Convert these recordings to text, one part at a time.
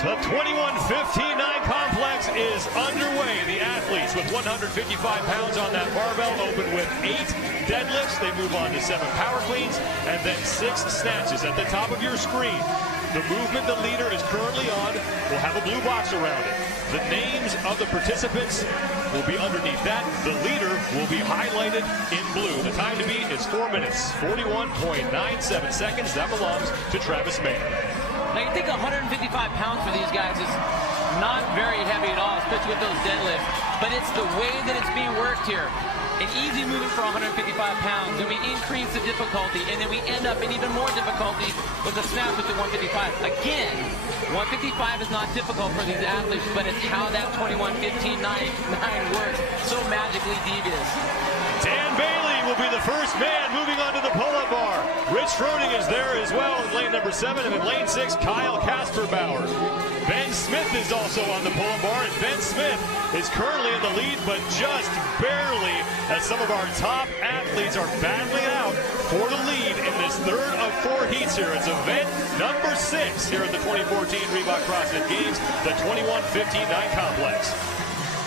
The 21-15-9 complex is underway. The athletes with 155 pounds on that barbell open with 8 deadlifts. They move on to 7 power cleans and then 6 snatches. At the top of your screen, the movement the leader is currently on will have a blue box around it. The names of the participants will be underneath that. The leader will be highlighted in blue. The time to beat is 4 minutes, 41.97 seconds. That belongs to Travis Mayer. Now you think 155 pounds for these guys is not very heavy at all, especially with those deadlifts, but it's the way that it's being worked here. An easy movement for 155 pounds, then we increase the difficulty, and then we end up in even more difficulty with the snap with the 155. Again, 155 is not difficult for these athletes, but it's how that 21-15-9 works. So magically devious. Dan Bailey will be the first man moving onto the pull-up bar. Rich Froning is there as well in lane number 7, and in lane 6, Kyle Kasperbauer. Ben Smith is also on the pull-up bar, and Ben Smith is currently in the lead, but just barely, as some of our top athletes are battling out for the lead in this third of 4 heats here. It's event number 6 here at the 2014 Reebok CrossFit Games, the 21-15-9 complex.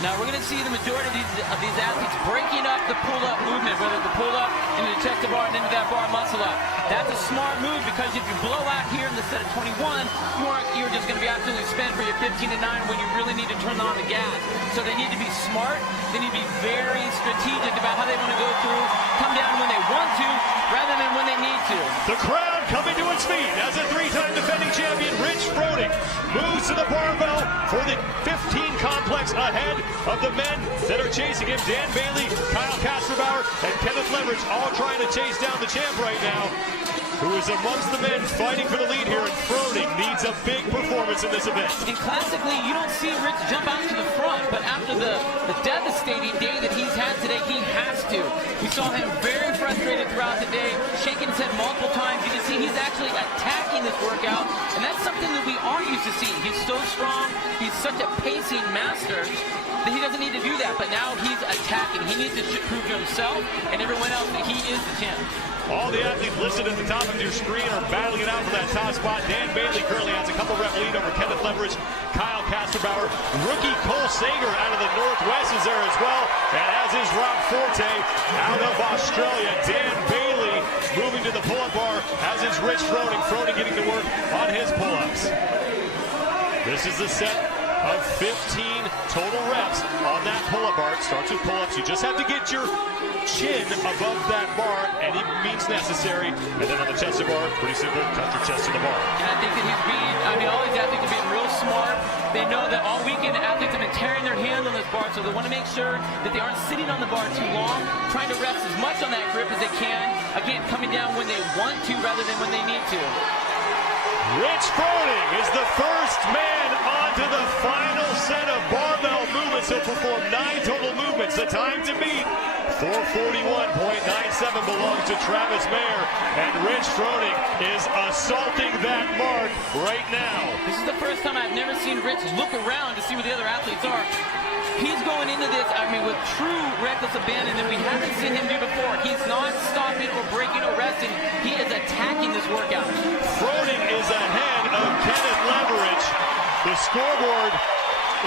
Now we're going to see the majority of these athletes breaking up the pull-up movement, whether the pull-up into the chest to bar and into that bar muscle up. That's a smart move because if you blow out here in the set of 21, you're just going to be absolutely spent for your 15-9 when you really need to turn on the gas. So they need to be smart. They need to be very strategic about how they want to go through, come down when they want to, rather than when they need to. The crowd coming to its feet as a 3-time defending champion, Rich Froning, moves to the barbell for the 15 complex ahead of the men that are chasing him. Dan Bailey, Kyle Kasperbauer, and Kenneth Leverage all trying to chase down the champ right now, who is amongst the men fighting for the lead here, and Froning needs a big performance in this event. And classically, you don't see Rich jump out to the front, but after the devastating day that he's had today, he has to. We saw him very frustrated throughout the day, shaking his head multiple times. You can see he's actually attacking this workout, and that's something that we aren't used to seeing. He's so strong, he's such a pacing master that he doesn't need to do that, but now he's attacking. He needs to prove to himself and everyone else that he is the champ. All the athletes listed at the top of your screen are battling it out for that top spot. Dan Bailey currently has a couple rep lead over Kenneth Leverage, Kyle Kasperbauer. Rookie Cole Sager out of the Northwest is there as well, and as is Rob Forte out of Australia. Dan Bailey moving to the pull-up bar, as is Rich Froning. Froning getting to work on his pull-ups. This is the set of 15 total reps on that pull-up bar. It starts with pull-ups. You just have to get your chin above that bar, any means necessary. And then on the chest to bar, pretty simple, touch your chest to the bar. And I think that he's being, all these athletes are being real smart. They know that all weekend the athletes have been tearing their hands on this bar, so they want to make sure that they aren't sitting on the bar too long, trying to rest as much on that grip as they can. Again, coming down when they want to rather than when they need to. Rich Froning is the first man onto the final set of barbell movements. He'll perform 9 total movements. The time to beat, 441.97, belongs to Travis Mayer. And Rich Froning is assaulting that mark right now. This is the first time I've never seen Rich look around to see where the other athletes are. He's going into this, with true reckless abandon that we haven't seen him do before. He's not stopping or breaking or resting. He is attacking this workout. Froning is ahead of Kenneth Leverage. The scoreboard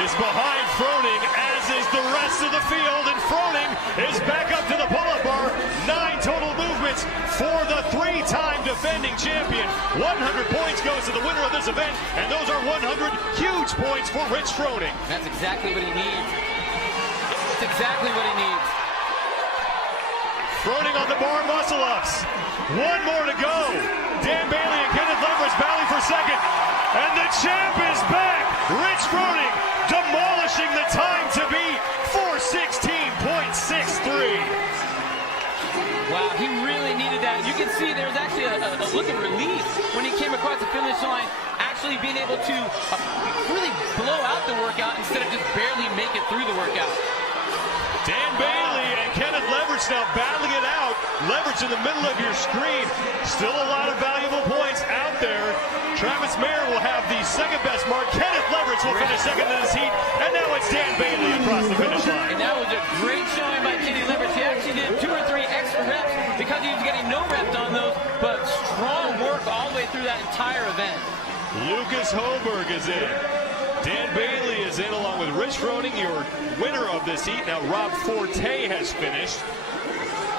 is behind Froning, as is the rest of the field, and Froning is back up to the pull-up bar. 9 total movements for the 3-time defending champion. 100 points goes to the winner of this event, and those are 100 huge points for Rich Froning. That's exactly what he needs. That's exactly what he needs. Froning on the bar muscle-ups. 1 more to go. Dan Bailey and Kenneth Leverage battling for second. And the champ is back. Rich Froning demolishing the time to beat. 4:16.63. Wow, he really needed that. You can see there's actually a look of relief when he came across the finish line, actually being able to really blow out the workout instead of just barely make it through the workout. Dan Bailey and Kenneth Leverage now battling it out. Leverage in the middle of your screen. Still a lot of valuable points out there. Travis Mayer will have the second best mark. Kenneth Leverage will finish second in this heat. And now it's Dan Bailey across the finish line. And that was a great showing by Kenny Leverage. He actually did 2 or 3 extra reps because he was getting no reps on those, but strong work all the way through that entire event. Lucas Hoberg is in. Dan Bailey is in along with Rich Froning, your winner of this heat. Now Rob Forte has finished.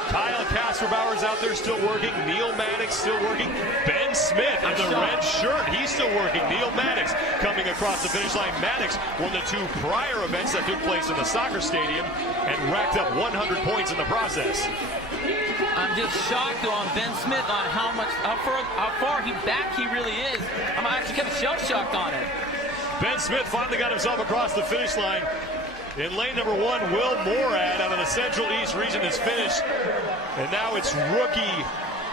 Kyle Kasperbauer is out there still working. Neil Maddox still working. Ben Smith in the red shirt. He's still working. Neil Maddox coming across the finish line. Maddox won the 2 prior events that took place in the soccer stadium and racked up 100 points in the process. I'm just shocked on Ben Smith on how far back he really is. I'm actually kind of shell-shocked on it. Ben Smith finally got himself across the finish line. In lane number 1, Will Morad out of the Central East region is finished. And now it's rookie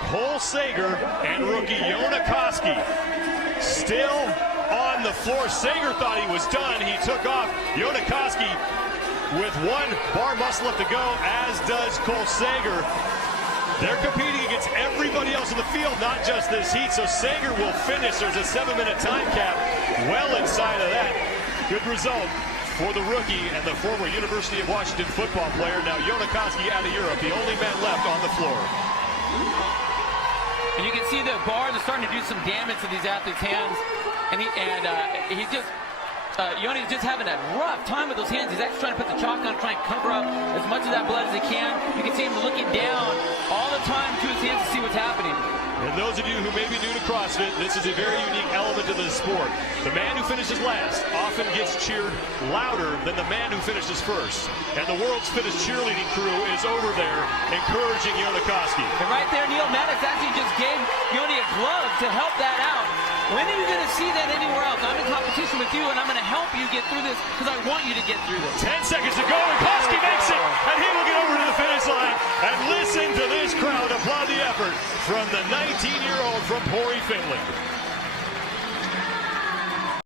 Cole Sager and rookie Yona Koski still on the floor. Sager thought he was done. He took off. Yona Koski with 1 bar muscle left to go, as does Cole Sager. They're competing against everybody else in the field, not just this heat. So Sager will finish. There's a 7-minute time cap well inside of that. Good result for the rookie and the former University of Washington football player. Now Yona Koski out of Europe, the only man left on the floor. And you can see the bars are starting to do some damage to these athletes' hands. And he's just, Yoni's just having a rough time with those hands. He's actually trying to put the chalk on, trying to cover up as much of that blood as he can. You can see him looking down all the time to his hands to see what's happening. And those of you who may be new to CrossFit, this is a very unique element of the sport. The man who finishes last often gets cheered louder than the man who finishes first. And the world's fittest cheerleading crew is over there encouraging Yona Koski. And right there, Neil Maddox actually just gave Yoni a glove to help that out. When are you going to see that anywhere else? I'm in competition with you, and I'm going to help you get through this because I want you to get through this. 10 seconds to go, and Koski makes it, and he will get over to the finish line. And listen to this crowd applaud the effort from the 19-year-old from Pori, Finland.